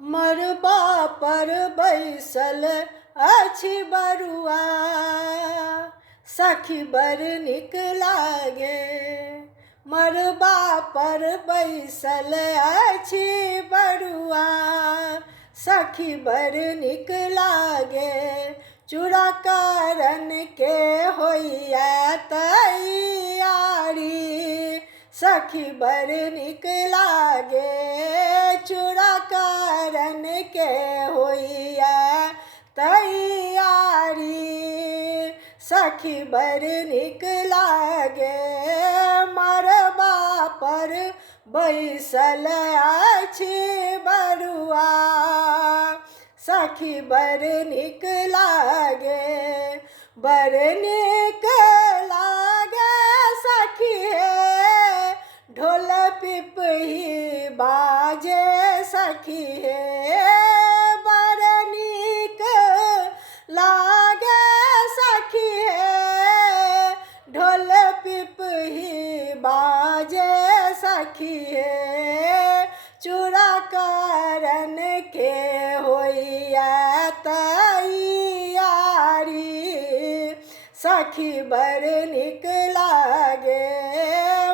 मरबा पर बैसल अछि बरुआ, सखी बड़ नीक लागे। मरबा पर बैसल अछि बरुआ, सखी बड़ नीक लागे। चूड़ा करन के होइया तैयारी, सखी बड़ नीक लागे। चूड़ा करन के होइया तैयारी, सखी बड़ नीक लागे। मरबा पर बैसल अछि बरुआ, सखी बड़ नीक लागे। बड़ नीक लागे सखी हे, ढोल पिपही बाजे सखी हे। बड़ नीक लागे सखी हे, ढोल पिपही बाजे सखी हे। चूड़ा करन के होइया तैयारी, सखी बड़ नीक लागे।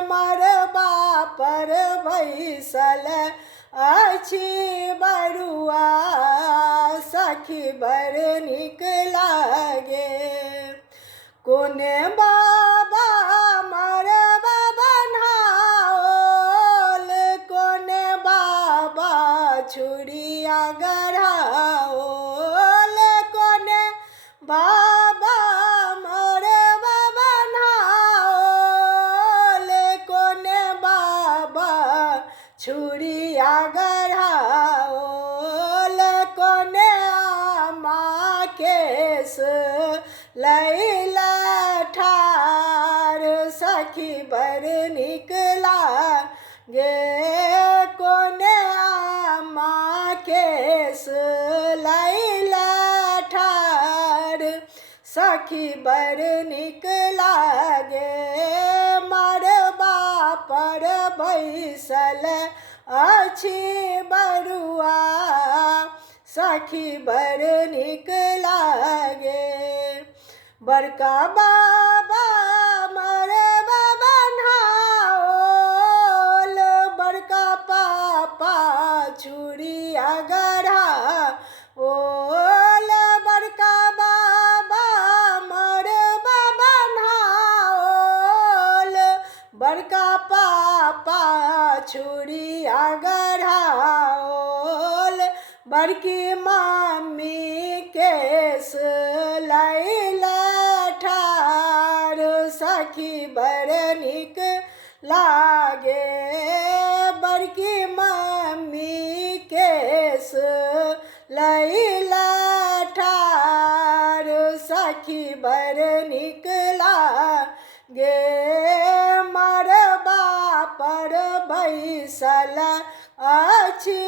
मरबा पर बैसल अछि बरुआ, सखी बड़ नीक लागे। कोने बाबा मरबा बन्हाओल, कोने बाबा छुरिया गढ़ाओल। कोने बाबा मरबा बन्हाओल, कोने बाबा छुरिया गढ़ाओल। कोने आमा केस लैला ठार, सखी बड़ नीक लागे। कोने आमा केस लैला ठार, सखी बड़ नीक लागे। मरबा पर बैसल अछि बरुआ, सखी बड़ नीक लागे। बड़का बाबा मरबा बन्हाओल, बड़का पापा छुरिया गढ़ाओल। बड़का बाबा मरबा बन्हाओल, बड़का पापा छुरिया गढ़ाओल। बड़की मम्मी केस लैला ठार, सखी बड़ नीक लागे। बड़की मम्मी केस लैला ठार, सखी बड़ नीक लागे। मरबा पर बैसल अछि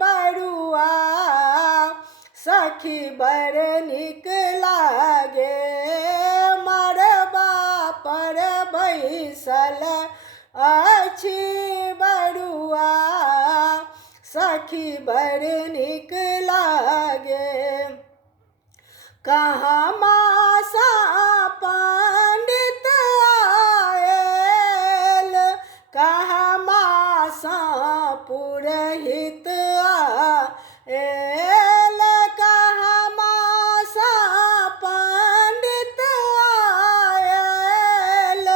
बरुआ, सखी बड़ नीक लागे। मरबा पर बैसल अछि बरुआ, सखी बड़ नीक लागे। कहाँ मासा पंडित आयल, कहाँ मासा पुरहित आयल। कहाँ मासा पंडित आयल,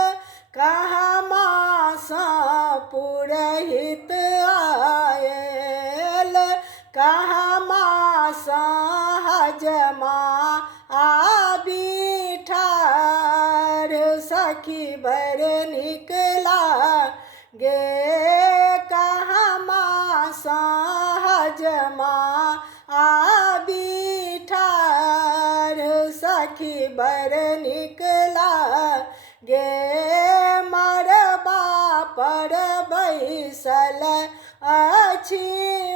कहाँ मासा पुरहित आयल। कहाँ मासा हजमा आबी ठार, सखी बड़ नीक लागे। कहाँ मासा हजमा आबी ठार, सखी बड़ नीक लागे। मरबा पर बैसल अछि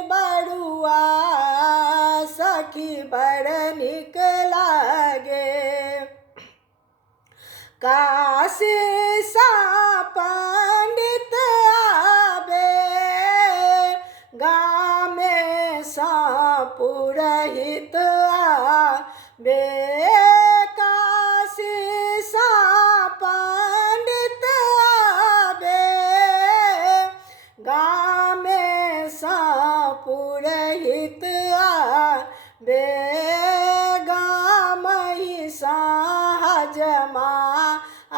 बरुआ, सखी बड़ नीक लागे। काशी सा पंडित आवे, गामे सा पुरहित आबे काशी सा पंडित आबे गामे सा पुरहित आबे गामहि सा हजमा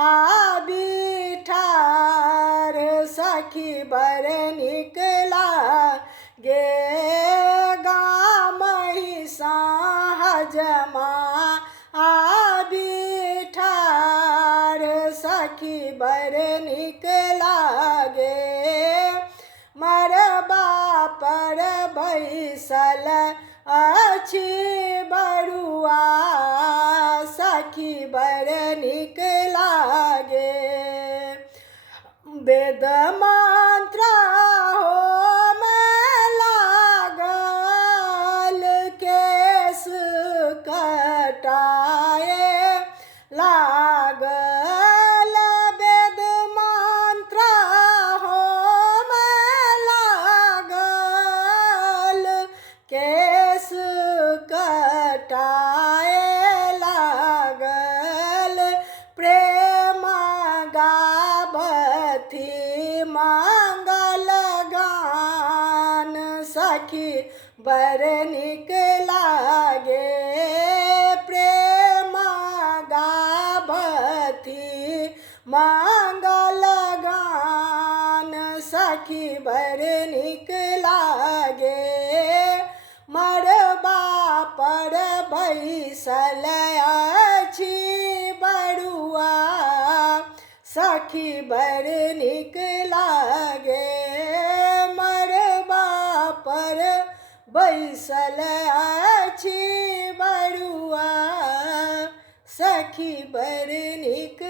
आबी ठार सखी बर नीक लागे गामहि सा हजमा आबी ठार सखी बर नीक लागे मरबा पर बैसल अछि बरुआ सखी बर नीक लागे वेद मंत्र होम लागल केस कटाए लागल वेद मंत्र होम लागल केस कटाए लागल प्रेम गाबथी मंगल गान सखी बर नीक लागे प्रेम गाबथी मंगल गान सखी बर नीक लागे मरबा पर बैसल अछि बरुआ सखी बर नीक लागे मरबा पर बैसल अछि बरुआ सखी बर नीक